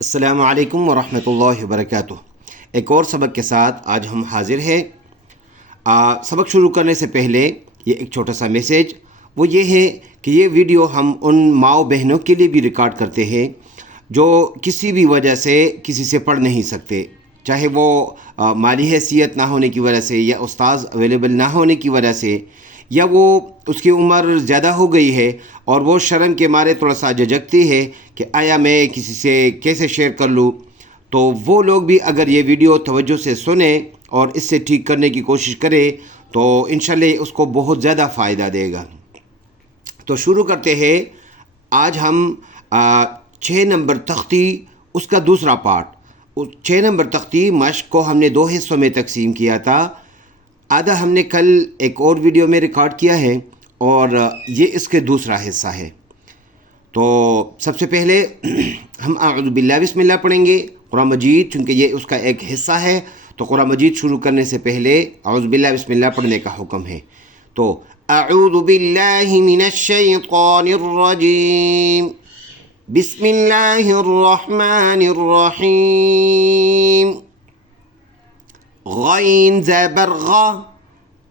अस्सलामु अलैकुम वरहमतुल्लाहि वबरकातुह। एक और सबक के साथ आज हम हाजिर हैं। सबक शुरू करने से पहले ये एक छोटा सा मैसेज, वो ये है कि ये वीडियो हम उन माओ बहनों के लिए भी रिकॉर्ड करते हैं जो किसी भी वजह से किसी से पढ़ नहीं सकते, चाहे वो माली हैसियत ना होने की वजह से, या उस्ताद अवेलेबल ना होने की वजह से, या वो उसकी उम्र ज़्यादा हो गई है और वो शर्म के मारे थोड़ा सा झिझकती है कि आया मैं किसी से कैसे शेयर कर लूँ। तो वो लोग भी अगर ये वीडियो तवज्जो से सुने और इससे ठीक करने की कोशिश करें तो इंशाल्लाह उसको बहुत ज़्यादा फ़ायदा देगा। तो शुरू करते हैं। आज हम 6 नंबर तख्ती उसका दूसरा पार्ट, उस 6 नंबर तख्ती मश्क को हमने 2 हिस्सों में तकसीम किया था। आधा हमने कल एक और वीडियो में रिकॉर्ड किया है और ये इसके दूसरा हिस्सा है। तो सबसे पहले हम अऊज़ु बिल्लाहि बिस्मिल्लाह पढ़ेंगे कुरान मजीद, चूँकि ये उसका एक हिस्सा है तो कुरान मजीद शुरू करने से पहले अऊज़ु बिल्लाहि बिस्मिल्लाह पढ़ने का हुक्म है। तो अऊज़ु बिल्लाहि मिनश शैतानिर रजीम, बिस्मिल्लाहिर रहमानिर रहीम। गैन ज़बर गा,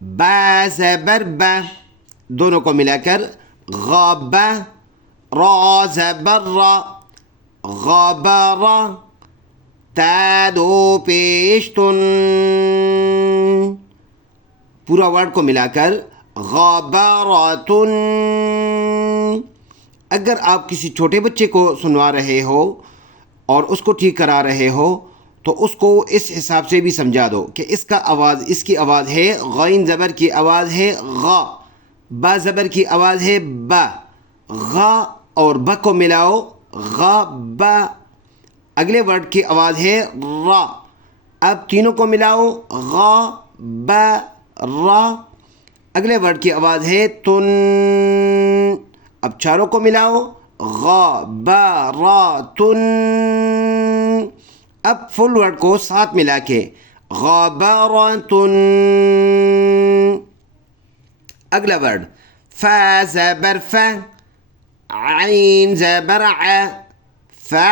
बा ज़बर बा, दोनों को मिलाकर गबा, रा ज़बर रा, गबरा, ता दो पेश तुन, पूरा वर्ड को मिलाकर गबरातुन। अगर आप किसी छोटे बच्चे को सुनवा रहे हो और उसको ठीक करा रहे हो तो उसको इस हिसाब से भी समझा दो कि इसका आवाज़, इसकी आवाज़ है गैन ज़बर की आवाज़ है गा, बा ज़बर की आवाज़ है बा, गा और ब को मिलाओ गा बा। अगले वर्ड की आवाज़ है रा, अब तीनों को मिलाओ गा बा रा। अगले वर्ड की आवाज़ है तुन, अब चारों को मिलाओ गा बा रा तुन। अब फुल वर्ड को साथ मिला के गबरतुन। अगला वर्ड फा ज़बर फा, आइन ज़बर आ, फा,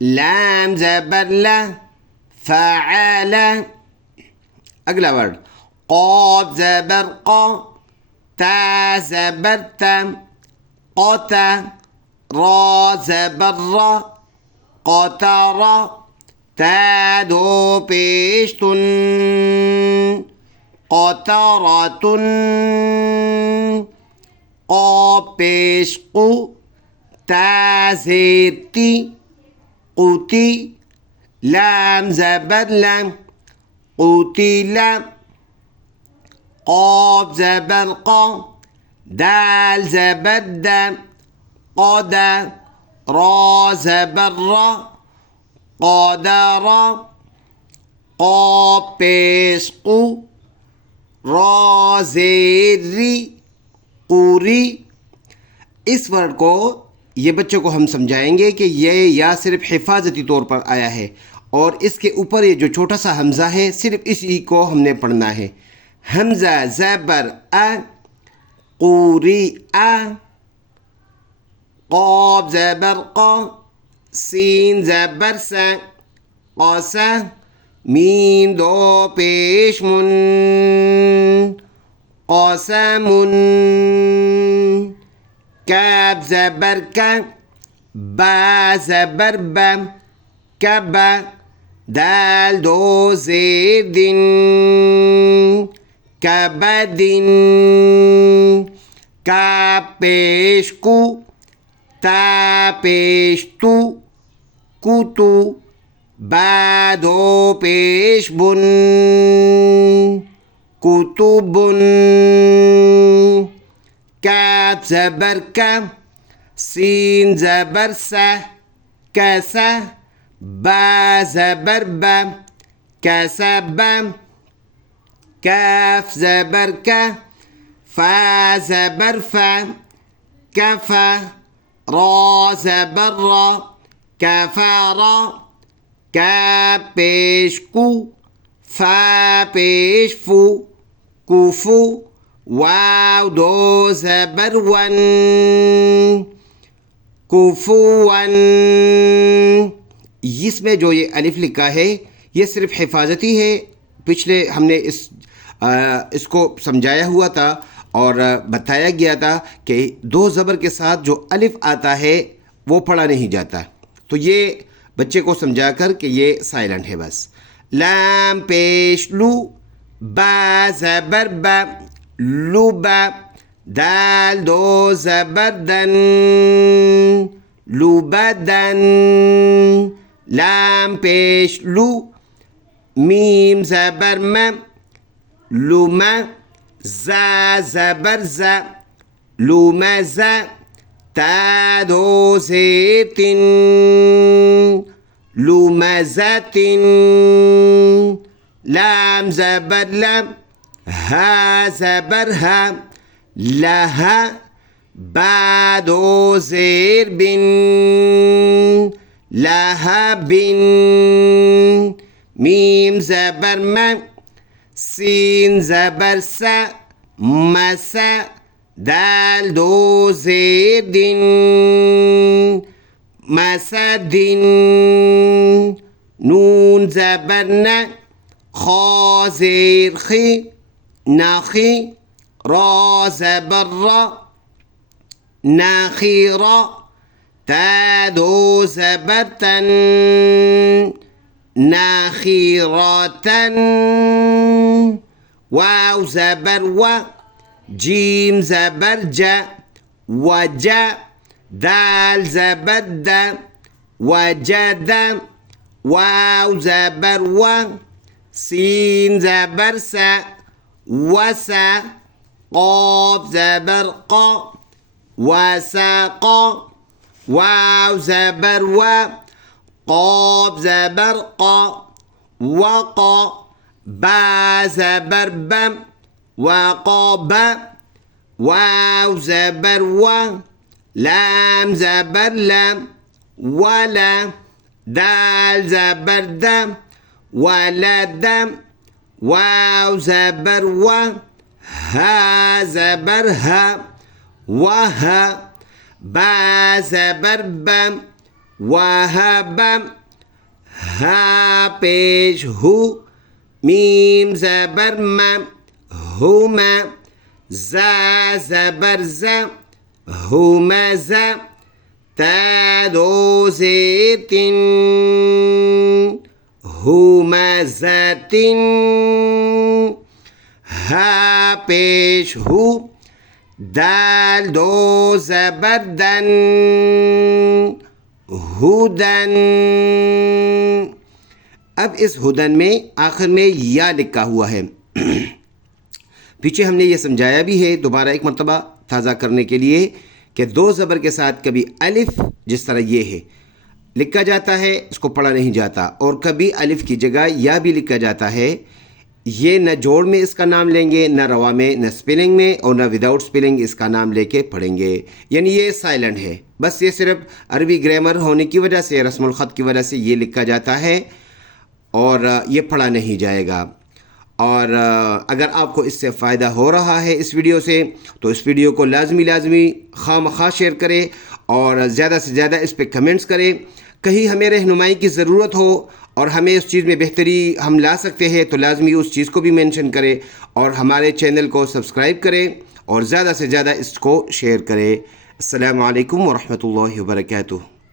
लाम ज़बर ला, फ़अला। अगला वर्ड क़ाफ ज़बर क़ा, ता ज़बर ता, क़ता, रा ज़बर रा, क़तरा, ता दो पेश तुन, क़तरातुन। क़ाफ पेश क़ु, ता ज़ेर ती, क़ुती, लाम ज़बर लाम, क़ुतिला, क़ाफ ज़बर क़ा, दाल ज़बर दा, क़दा, रा ज़बर रा, क़दरा, क़ाफ पेश क़ु, रा ज़ेर री, क़ुरी। इस वर्ड को ये बच्चों को हम समझाएंगे कि ये या सिर्फ हिफाजती तौर पर आया है और इसके ऊपर ये जो छोटा सा हमज़ा है सिर्फ इसी को हमने पढ़ना है। हमज़ा ज़बर आ, क़ुरी आ, क़ाफ ज़बर क़ा, सीन ज़बर सा, क़सा, मीम दो पेश मुन, क़समुन। काफ ज़बर का, बा ज़बर बा, कबा, दाल दो ज़ेर दिन, कबदिन। काफ पेश कु, ता पेश तु, कुतु, बा दो पेश बुन, कुतुबुन। काफ ज़बर का, सीन ज़बर सा, कैसा, बा ज़बर बा, कैसबा। काफ ज़बर का, फा ज़बर फा, कफा, रा ज़बर रा, कफरा। काफ पेश कु, फा पेश फु, कुफु, वाव दो ज़बर वन, कुफुवन। इसमें जो ये अलिफ लिखा है ये सिर्फ हिफाजती है। पिछले हमने इसको समझाया हुआ था और बताया गया था कि दो ज़बर के साथ जो अलिफ आता है वो पढ़ा नहीं जाता। तो ये बच्चे को समझा कर कि ये साइलेंट है बस। लाम पेश लू, बा ज़बर बा, लुबा। दाल दो ज़बर दन, लुबदन। लाम पेश लू, मीम ज़बर म, लुमा। ज़ा ज़बर ज़ा, लुमज़ा। ता दो ज़ेर तिन, लुमज़तिन। लाम ज़बर लम, हा ज़बर हा, लहा। बा दो ज़ेर बिन, लहबिन। मीम ज़बर म, सीन ज़बर सा, मसा। दाल दो ज़ेर दिन, मसदिन। नून ज़बर न, खा ज़ेर खी, नखी। रा ज़बर रा, नखीरा। ता दो ज़बर तन, नखीरतन। वाव ज़बर वा, जीम ज़बर जा, वजा। दाल ज़बर दा, वजदा। वाव ज़बर वा, सीन ज़बर सा, वसा। क़ाफ ज़बर क़ा, वसाक़ा। वाव ज़बर वा, क़ाफ ज़बर क़ा, वक़ा। बा ज़बर बम, वक़बा। वाव ज़बर वा, लाम ज़बर लम, वला। दाल ज़बर दा, वलदा। वाव ज़बर वा, हा ज़बर हा, वहा। बा ज़बर बम, वहबा। हा पेश हु, मीम ज़बर म, हुमा। ज़ा ज़बर ज़ा, हुमज़ा। ता दो ज़ेर तिन, हुमज़तिन। हा पेश हु, दाल दो ज़बर दन, हुदन। अब इस हुदन में आखिर में या लिखा हुआ है। पीछे हमने ये समझाया भी है, दोबारा एक मरतबा ताज़ा करने के लिए, कि दो ज़बर के साथ कभी अलिफ जिस तरह ये है लिखा जाता है, इसको पढ़ा नहीं जाता, और कभी अलिफ की जगह या भी लिखा जाता है। ये न जोड़ में इसका नाम लेंगे, न रवा में, न स्पेलिंग में, और न विदाउट स्पेलिंग इसका नाम लेके पढ़ेंगे। यानी ये साइलेंट है, बस ये सिर्फ अरबी ग्रामर होने की वजह से, रस्मुल ख़त की वजह से ये लिखा जाता है और ये पढ़ा नहीं जाएगा। और अगर आपको इससे फ़ायदा हो रहा है इस वीडियो से, तो इस वीडियो को लाजमी खामखा शेयर करें और ज़्यादा से ज़्यादा इस पर कमेंट्स करें। कहीं हमें रहनुमाई की ज़रूरत हो और हमें उस चीज़ में बेहतरी हम ला सकते हैं, तो लाजमी उस चीज़ को भी मेंशन करें और हमारे चैनल को सब्सक्राइब करें और ज़्यादा से ज़्यादा इसको शेयर करें। अस्सलामु अलैकुम व रहमतुल्लाहि व बरकातुहू।